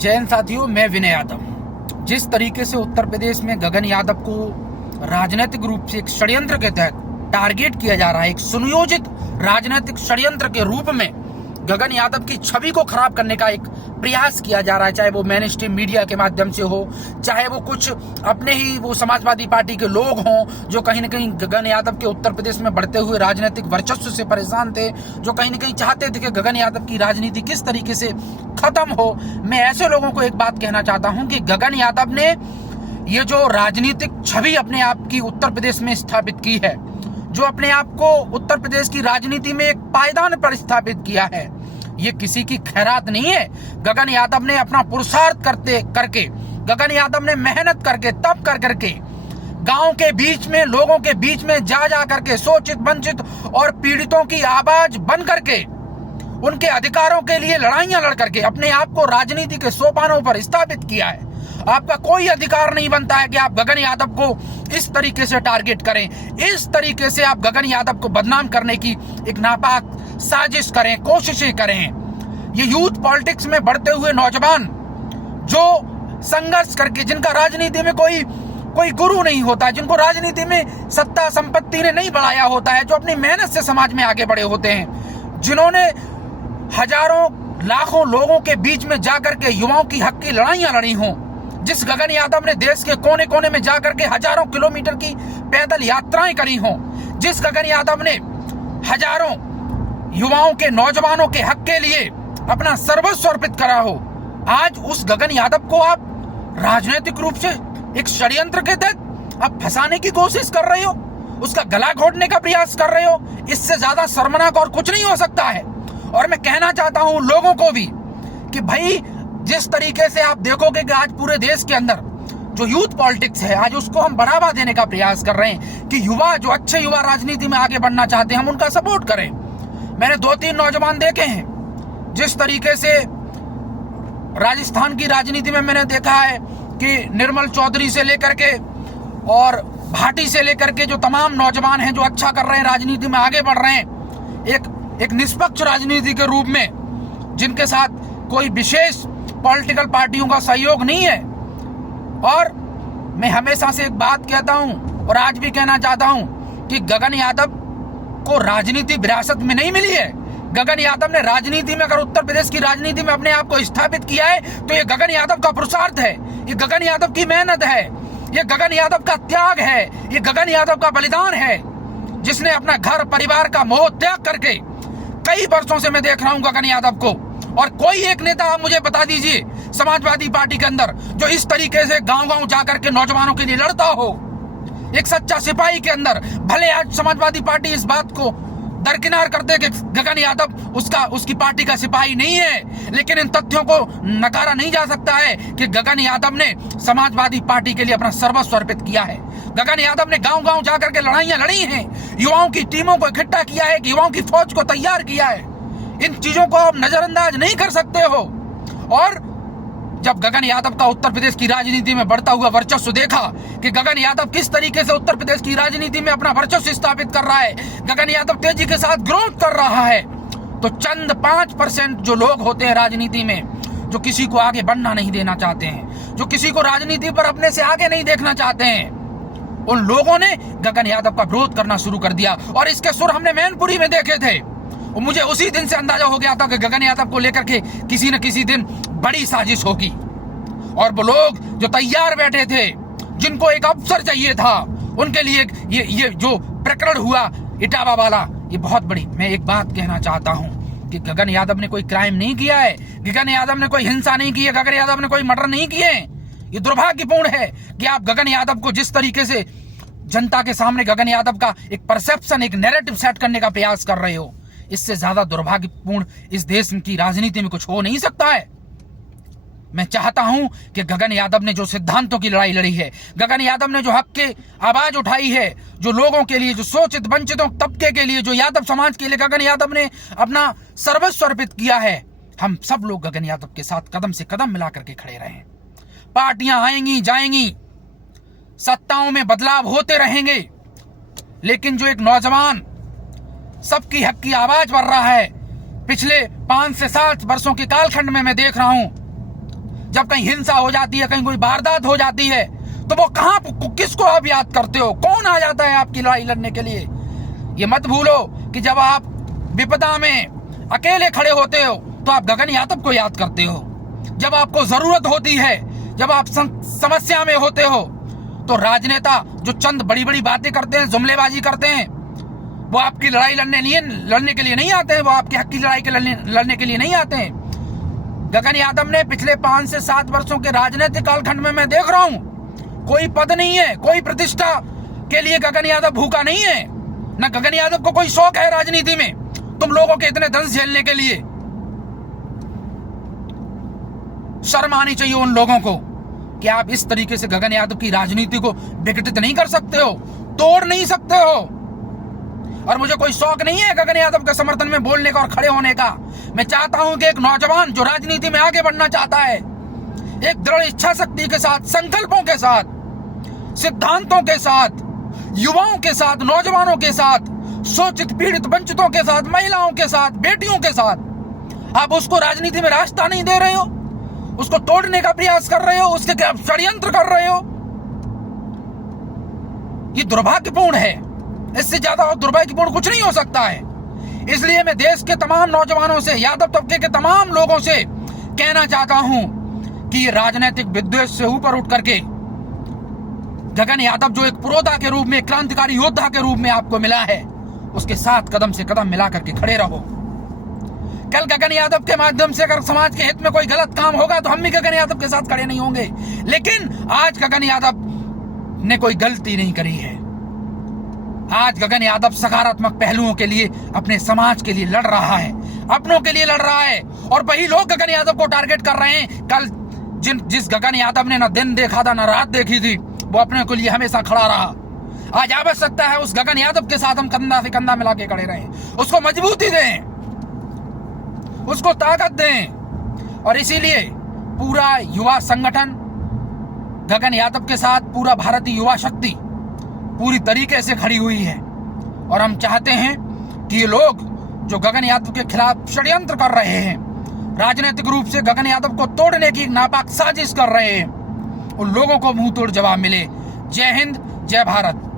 जैन साथियों, मैं विनय यादव। जिस तरीके से उत्तर प्रदेश में गगन यादव को राजनीतिक रूप से एक षड्यंत्र के तहत टारगेट किया जा रहा है, एक सुनियोजित राजनीतिक षड्यंत्र के रूप में गगन यादव की छवि को खराब करने का एक प्रयास किया जा रहा है, चाहे वो मेन स्ट्रीम मीडिया के माध्यम से हो, चाहे वो कुछ अपने ही वो समाजवादी पार्टी के लोग हों जो कहीं न कहीं गगन यादव के उत्तर प्रदेश में बढ़ते हुए राजनीतिक वर्चस्व से परेशान थे, जो कहीं न कहीं चाहते थे कि गगन यादव की राजनीति किस तरीके से खत्म हो। मैं ऐसे लोगों को एक बात कहना चाहता हूं कि गगन यादव ने ये जो राजनीतिक छवि अपने आप की उत्तर प्रदेश में स्थापित की है, जो अपने आप को उत्तर प्रदेश की राजनीति में एक पायदान पर स्थापित किया है, ये किसी की खैरात नहीं है। गगन यादव ने अपना पुरुषार्थ करके गगन यादव ने मेहनत करके तप करके गांव के बीच में, लोगों के बीच में जा करके शोषित, वंचित और पीड़ितों की आवाज बन करके उनके अधिकारों के लिए लड़ाइयां लड़ करके अपने आप को राजनीति के सोपानों पर स्थापित किया है। आपका कोई अधिकार नहीं बनता है कि आप गगन यादव को इस तरीके से टारगेट करें, इस तरीके से आप गगन यादव को बदनाम करने की एक नापाक साजिश करें, कोशिशें करें। ये यूथ पॉलिटिक्स में बढ़ते हुए नौजवान जो संघर्ष करके, जिनका राजनीति में कोई गुरु नहीं होता, जिनको राजनीति में सत्ता संपत्ति ने नहीं बढ़ाया होता है, जो अपनी मेहनत से समाज में आगे बढ़े होते हैं, जिन्होंने हजारों लाखों लोगों के बीच में जाकर के युवाओं की हक की लड़ाइयां लड़ी हों, जिस गगन यादव ने देश के कोने कोने में जाकर के हजारों किलोमीटर की पैदल यात्राएं करी हों, जिस गगन यादव ने हजारों युवाओं के, नौजवानों के हक के लिए अपना सर्वस्व अर्पित करा हो, आज उस गगन यादव को आप राजनीतिक रूप से एक षड्यंत्र के तहत आप फंसाने की कोशिश कर रहे हो, उसका गला घोटने का प्रयास कर रहे हो। इससे ज्यादा शर्मनाक और कुछ नहीं हो सकता है। और मैं कहना चाहता हूं लोगों को भी कि भाई, जिस तरीके से आप देखोगे कि आज पूरे देश के अंदर जो यूथ पॉलिटिक्स है, आज उसको हम बढ़ावा देने का प्रयास कर रहे हैं कि युवा, जो अच्छे युवा राजनीति में आगे बढ़ना चाहते हैं, हम उनका सपोर्ट करें। मैंने 2-3 नौजवान देखे हैं, जिस तरीके से राजस्थान की राजनीति में मैंने देखा है कि निर्मल चौधरी से लेकर के और भाटी से लेकर के जो तमाम नौजवान हैं जो अच्छा कर रहे हैं, राजनीति में आगे बढ़ रहे हैं, एक निष्पक्ष राजनीति के रूप में, जिनके साथ कोई विशेष पॉलिटिकल पार्टियों का सहयोग नहीं है। और मैं हमेशा से एक बात कहता हूं और आज भी कहना चाहता हूं कि गगन यादव को राजनीति विरासत में नहीं मिली है। गगन यादव ने राजनीति में, अगर उत्तर प्रदेश की राजनीति में अपने आप को स्थापित किया है, तो ये गगन यादव का पुरुषार्थ है, ये गगन यादव की मेहनत है, ये गगन यादव का त्याग है, ये गगन यादव का बलिदान है, जिसने अपना घर परिवार का मोह त्याग करके, कई वर्षों से मैं देख रहा हूं गगन यादव को। और कोई एक नेता आप मुझे बता दीजिए समाजवादी पार्टी के अंदर जो इस तरीके से गांव-गांव जाकर के नौजवानों के लिए लड़ता हो, एक सच्चा सिपाही के अंदर। भले आज समाजवादी पार्टी इस बात को दरकिनार करते कि गगन यादव उसकी पार्टी का सिपाही नहीं है, लेकिन इन तथ्यों को नकारा नहीं जा सकता है कि गगन यादव ने समाजवादी पार्टी के लिए अपना सर्वस्व अर्पित किया है। गगन यादव ने गांव-गांव जाकर के लड़ाइयां लड़ी हैं, युवाओं की टीमों को इकट्ठा किया है, युवाओं की फौज को तैयार किया है। इन चीजों को आप नजरअंदाज नहीं कर सकते हो। और जब गगन यादव का उत्तर प्रदेश की राजनीति में बढ़ता हुआ वर्चस्व देखा कि गगन यादव किस तरीके से उत्तर प्रदेश की राजनीति में अपना वर्चस्व स्थापित कर रहा है, गगन यादव तेजी के साथ ग्रोथ कर रहा है, तो चंद 5% जो लोग होते हैं राजनीति में, जो किसी को आगे बढ़ना नहीं देना चाहते हैं, जो किसी को राजनीति पर अपने से आगे नहीं देखना चाहते हैं, उन लोगों ने गगन यादव का विरोध करना शुरू कर दिया। और इसके सुर हमने मैनपुरी में देखे थे। और मुझे उसी दिन से अंदाजा हो गया था कि गगन यादव को लेकर के किसी न किसी दिन बड़ी साजिश होगी। और वो लोग जो तैयार बैठे थे, जिनको एक अवसर चाहिए था, उनके लिए ये जो प्रकरण हुआ इटावा वाला, ये बहुत बड़ी। मैं एक बात कहना चाहता हूं कि गगन यादव ने कोई क्राइम नहीं किया है, गगन यादव ने कोई हिंसा नहीं की है, गगन यादव ने कोई मर्डर नहीं किए। ये दुर्भाग्यपूर्ण है कि आप गगन यादव को जिस तरीके से जनता के सामने गगन यादव का एक परसेप्शन, एक नैरेटिव सेट करने का प्रयास कर रहे हो। इससे ज्यादा दुर्भाग्यपूर्ण इस देश की राजनीति में कुछ हो नहीं सकता है। मैं चाहता हूं कि गगन यादव ने जो सिद्धांतों की लड़ाई लड़ी है, गगन यादव ने जो हक के आवाज उठाई है, जो लोगों के लिए, जो शोषित वंचितों तबके के लिए, जो यादव समाज के लिए गगन यादव ने अपना सर्वस्व अर्पित किया है, हम सब लोग गगन यादव के साथ कदम से कदम मिला करके खड़े रहे। पार्टियां आएंगी जाएंगी, सत्ताओं में बदलाव होते रहेंगे, लेकिन जो एक नौजवान सबकी हक की आवाज बढ़ रहा है, पिछले 5 से 7 वर्षों के कालखंड में मैं देख रहा हूं जब कहीं हिंसा हो जाती है, कहीं कोई वारदात हो जाती है, तो वो कहां, किसको आप याद करते हो? कौन आ जाता है आपकी लड़ाई लड़ने के लिए? ये मत भूलो कि जब आप विपदा में अकेले खड़े होते हो तो आप गगन यादव को याद करते हो। जब आपको जरूरत होती है, जब आप समस्या में होते हो, तो राजनेता जो चंद बड़ी बड़ी बातें करते हैं, जुमलेबाजी करते हैं, वो आपकी लड़ाई लड़ने के लिए नहीं आते हैं, वो आपके हक की लड़ाई के लड़ने के लिए नहीं आते हैं। गगन यादव ने पिछले 5 से 7 वर्षों के राजनीतिक कालखंड में मैं देख रहा हूं, कोई पद नहीं है, कोई प्रतिष्ठा के लिए गगन यादव भूखा नहीं है। न गगन यादव को कोई शौक है राजनीति में तुम लोगों के इतने दंश झेलने के लिए। शर्म आनी चाहिए उन लोगों को कि आप इस तरीके से गगन यादव की राजनीति को विघटित नहीं कर सकते हो, तोड़ नहीं सकते हो। और मुझे कोई शौक नहीं है गगन यादव के समर्थन में बोलने का और खड़े होने का। मैं चाहता हूं कि एक नौजवान जो राजनीति में आगे बढ़ना चाहता है, एक दृढ़ इच्छा शक्ति के साथ, संकल्पों के साथ, सिद्धांतों के साथ, युवाओं के साथ, नौजवानों के साथ, शोषित पीड़ित वंचितों के साथ, महिलाओं के साथ, बेटियों के साथ आप उसको राजनीति में रास्ता नहीं दे रहे हो, उसको तोड़ने का प्रयास कर रहे हो, उसके खिलाफ षड्यंत्र कर रहे हो। ये दुर्भाग्यपूर्ण है, इससे ज्यादा और दुर्भाग्यपूर्ण कुछ नहीं हो सकता है। इसलिए मैं देश के तमाम नौजवानों से, यादव तबके के तमाम लोगों से कहना चाहता हूं कि राजनीतिक विद्वेष से ऊपर उठ करके गगन यादव जो एक पुरोधा के रूप में, क्रांतिकारी योद्धा के रूप में आपको मिला है, उसके साथ कदम से कदम मिला करके खड़े रहो। कल गगन यादव के माध्यम से अगर समाज के हित में कोई गलत काम होगा तो हम भी गगन यादव के साथ खड़े नहीं होंगे, लेकिन आज गगन यादव ने कोई गलती नहीं करी है। आज गगन यादव सकारात्मक पहलुओं के लिए, अपने समाज के लिए लड़ रहा है, अपनों के लिए लड़ रहा है, और वही लोग गगन यादव को टारगेट कर रहे हैं। कल जिस गगन यादव ने न दिन देखा था न रात देखी थी, वो अपने के लिए हमेशा खड़ा रहा। आज आवश्यकता है उस गगन यादव के साथ हम कंधा से कंधा मिला के खड़े रहें, उसको मजबूती दें, उसको ताकत दें। और इसीलिए पूरा युवा संगठन गगन यादव के साथ, पूरा भारतीय युवा शक्ति पूरी तरीके से खड़ी हुई है। और हम चाहते हैं कि ये लोग जो गगन यादव के खिलाफ षड्यंत्र कर रहे हैं, राजनीतिक रूप से गगन यादव को तोड़ने की नापाक साजिश कर रहे हैं, उन लोगों को मुंह तोड़ जवाब मिले। जय हिंद, जय भारत।